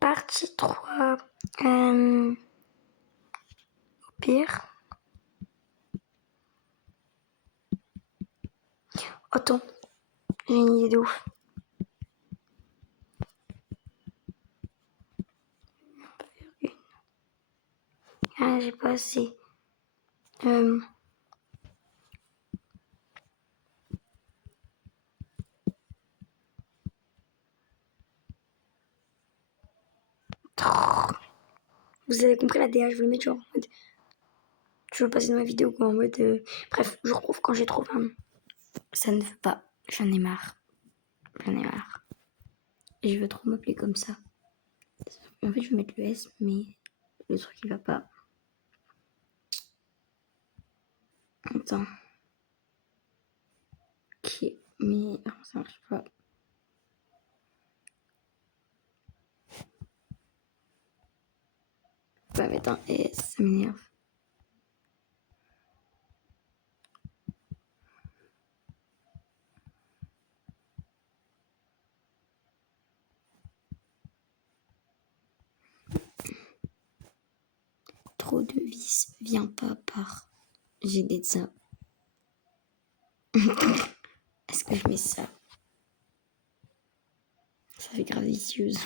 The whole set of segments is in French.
Partie 3. Au pire. Attends, j'ai une idée de ouf. Ah, j'ai pas assez. Vous avez compris la DA, je vais le mettre genre en mode. Je veux passer dans ma vidéo quoi, en mode. Bref, je retrouve quand j'ai trouvé un. Ça ne veut pas. J'en ai marre. Et je veux trop m'appeler comme ça. En fait, je vais mettre le S, mais le truc il va pas. Attends. Ok, mais ça marche pas. Je vais mettre un S, ça m'énerve. Trop de vis, viens pas par. J'ai dit ça. Est-ce que je mets ça? Ça fait grave vicieuse.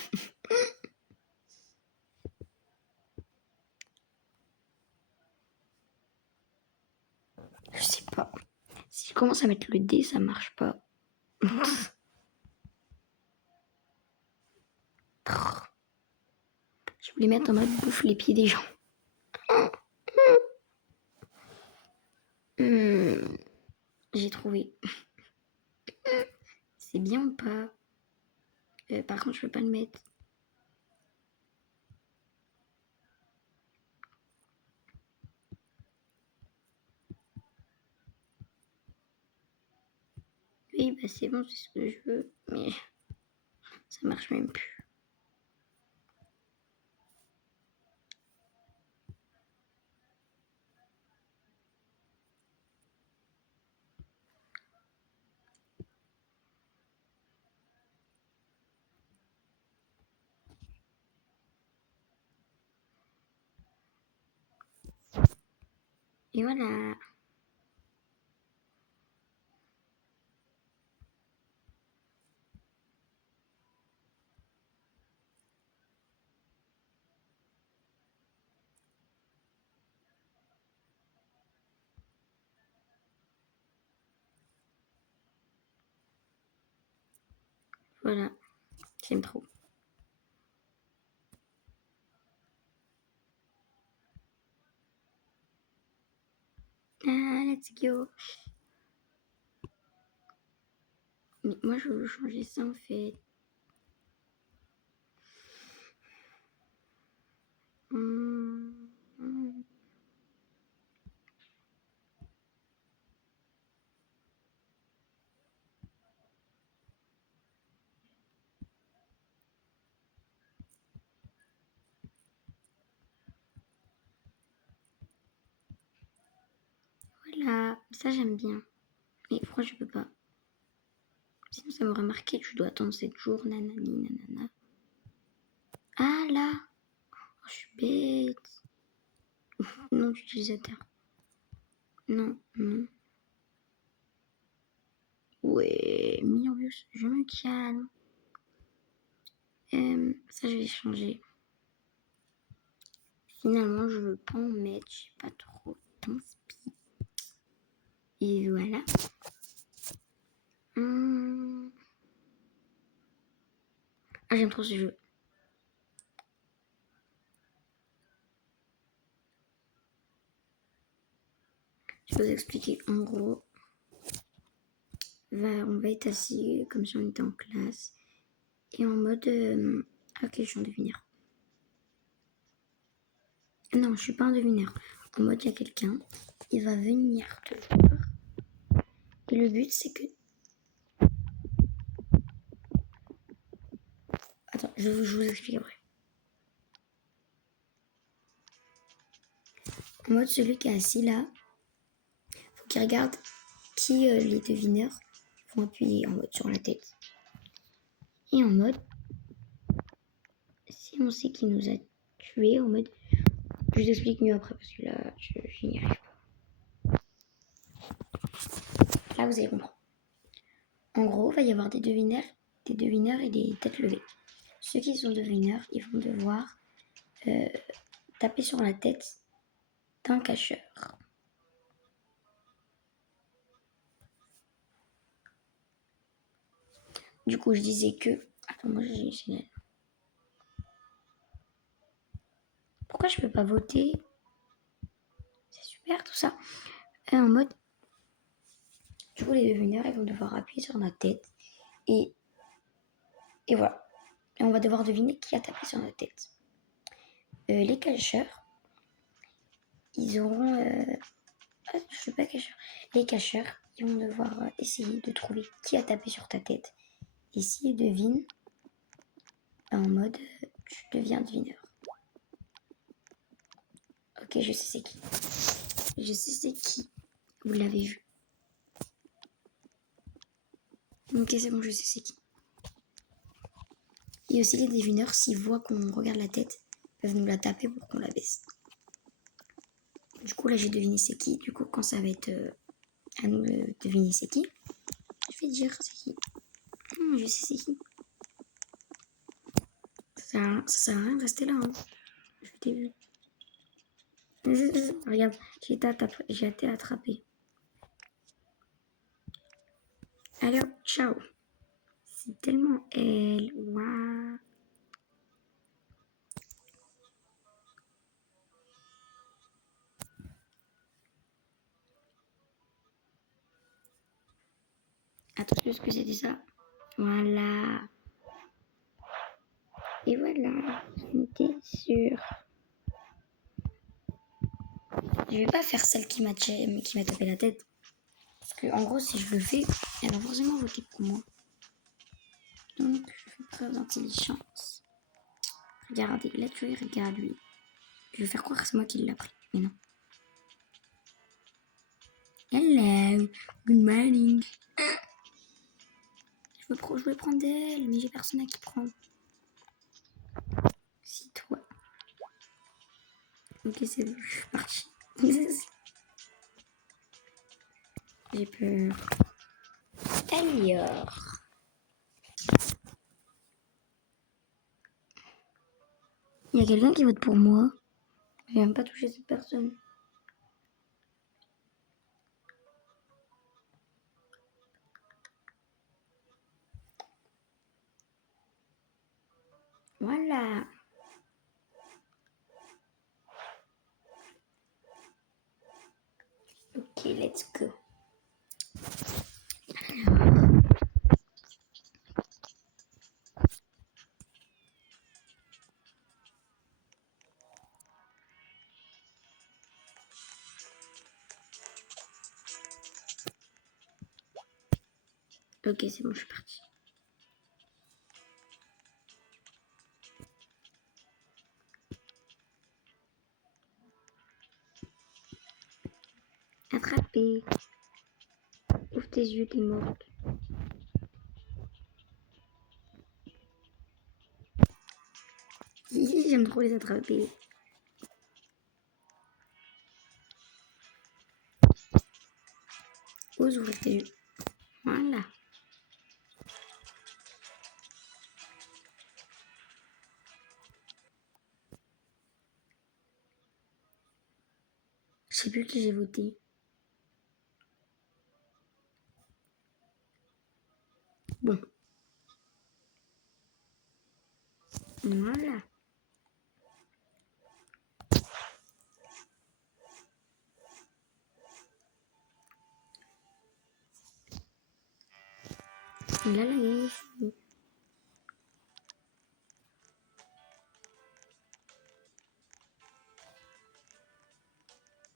Je sais pas. Si je commence à mettre le D, ça marche pas. Je voulais mettre en mode bouffe les pieds des gens. J'ai trouvé. C'est bien ou pas? Par contre, je peux pas le mettre. Oui, bah c'est bon, c'est ce que je veux, mais ça marche même plus. Et voilà. Voilà. J'aime trop. Ah, let's go. Mais moi, je veux changer ça en fait. Voilà. Ça, j'aime bien. Mais pourquoi je peux pas? Sinon, ça m'aurait marqué. Tu dois attendre 7 jours. Nanani, nanana. Ah là. Oh, je suis bête. Nom d'utilisateur. Non, non. Ouais, Mirbius, je me calme. Ça, je vais changer. Finalement, je veux pas en mettre. J'ai pas trop d'inspi. Et voilà. Ah, j'aime trop ce jeu. Je vais vous expliquer. En gros, on va être assis comme si on était en classe. Et en mode. Ok, je suis en devineur. Non, je suis pas un devineur. En mode, il y a quelqu'un. Il va venir te voir. Et le but, c'est que. Attends, je vous explique après. En mode, celui qui est assis là, faut qu'il regarde qui les devineurs vont appuyer en mode sur la tête. Et en mode, si on sait qui nous a tués en mode. Je vous explique mieux après parce que là, je n'y arrive pas. Là, vous allez comprendre. En gros, il va y avoir des devineurs et des têtes levées. Ceux qui sont devineurs, ils vont devoir taper sur la tête d'un cacheur. Du coup, je disais que. Attends, moi j'ai. Pourquoi je peux pas voter? C'est super tout ça. En mode. Du coup, les devineurs, ils vont devoir appuyer sur notre tête. Et voilà. Et on va devoir deviner qui a tapé sur notre tête. Les cacheurs, ils auront. Je sais pas cacheur. Les cacheurs, ils vont devoir essayer de trouver qui a tapé sur ta tête. Et s'ils devinent, en mode, tu deviens devineur. Ok, je sais c'est qui. Je sais c'est qui. Vous l'avez vu. Ok, c'est bon, je sais c'est qui. Et aussi les devineurs, s'ils voient qu'on regarde la tête, peuvent nous la taper pour qu'on la baisse. Du coup, là, j'ai deviné c'est qui. Du coup, quand ça va être à nous de deviner c'est qui, je vais dire c'est qui. Je sais c'est qui. Ça sert à rien de rester là. Hein. Je t'ai vu. Regarde, j'ai été attrapé. Alors, ciao. C'est tellement elle. Waouh. Attention, ce que c'était ça. Voilà. Et voilà, j'en étais sûre. Je vais pas faire celle qui m'a tapé la tête. Parce que en gros, si je le fais, elle va forcément voter pour moi. Donc, je fais preuve d'intelligence. Regardez, là tu vois, regarde lui. Je vais faire croire que c'est moi qui l'ai pris. Mais non. Hello, good morning. Je veux prendre d'elle, mais j'ai personne à qui prendre. Si toi. Ok, c'est bon, je suis partie. J'ai peur. Alors. Il y a quelqu'un qui vote pour moi. Je n'aime pas toucher cette personne. Voilà. Ok, let's go. Ok, c'est bon, je suis partie. Attrapé. Ouvre tes yeux, t'es morte. J'aime trop les attraper. Ose ouvrir tes yeux. Voilà. Je sais plus qui j'ai voté. Bon. Voilà. Et là, la game est finie.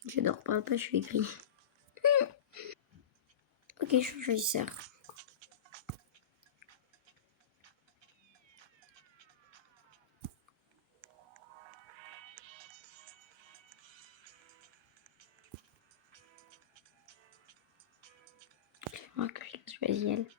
J'adore, parle pas, je suis écrit. Ok, je suis choisisseur. Moi que je choisis elle.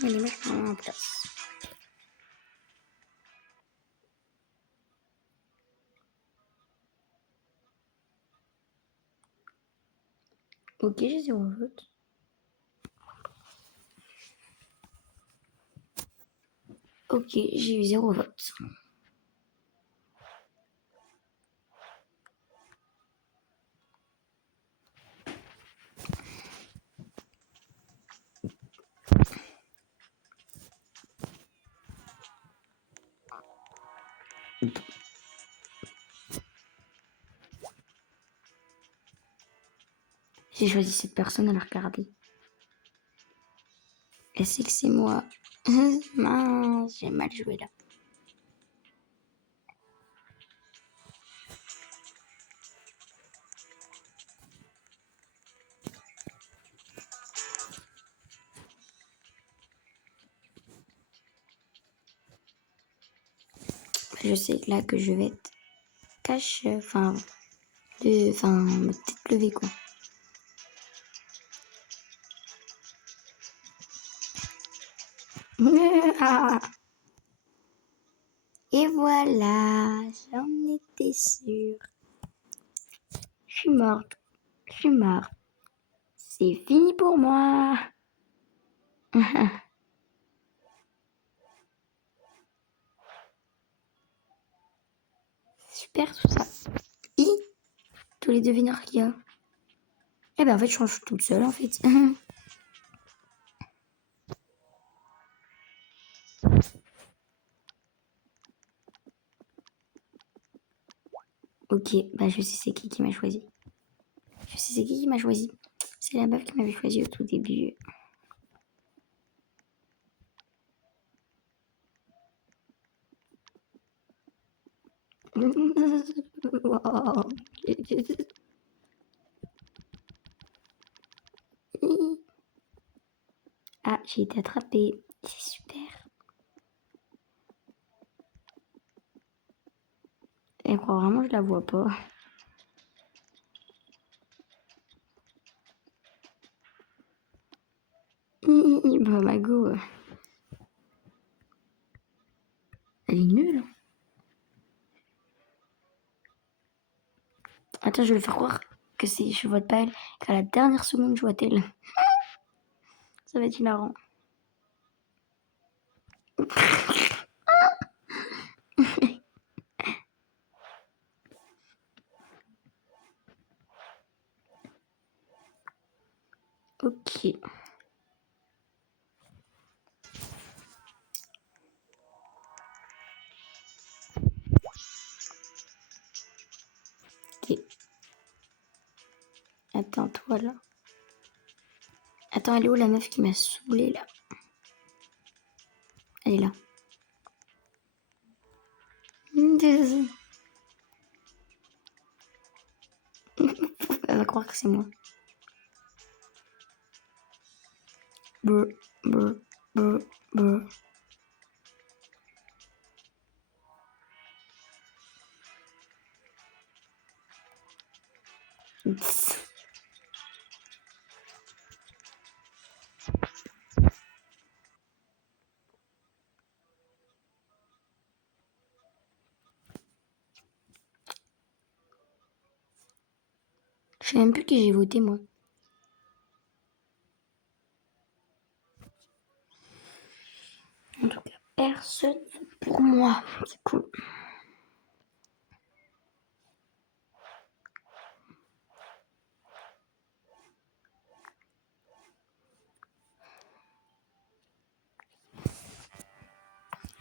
Allez, moi je me remets en place. Ok, j'ai 0 vote. Ok, j'ai eu 0 vote. J'ai choisi cette personne à la regarder. Elle sait que c'est moi. Mince, j'ai mal joué là. Je sais là que je vais être cash, enfin, ma tête levée quoi. Et voilà, j'en étais sûre. Je suis morte. C'est fini pour moi. Super tout ça. Et tous les devineurs qu'il y a. Eh ben en fait, je change toute seule en fait. Ok, bah je sais c'est qui m'a choisi. Je sais c'est qui m'a choisi. C'est la meuf qui m'avait choisi au tout début. Ah, j'ai été attrapée. C'est super. Et crois vraiment, je la vois pas. Bah, ma go. Elle est nulle. Attends, je vais le faire croire que je vote pas elle. Qu'à la dernière seconde, je vote elle. Ça va être hilarant. Ok. Ok. Attends, toi là. Attends, elle est où la meuf qui m'a saoulée là? Elle est là. Elle va croire que c'est moi. Brr, brr, brr, brr. Je sais même plus qui j'ai voté moi. En tout cas, personne pour moi. C'est cool.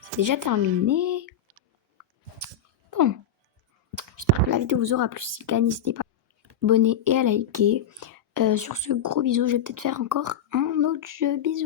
C'est déjà terminé. Bon. J'espère que la vidéo vous aura plu. Si le cas, n'hésitez pas à vous abonner et à liker. Sur ce, gros bisous. Je vais peut-être faire encore un autre jeu. Bisous.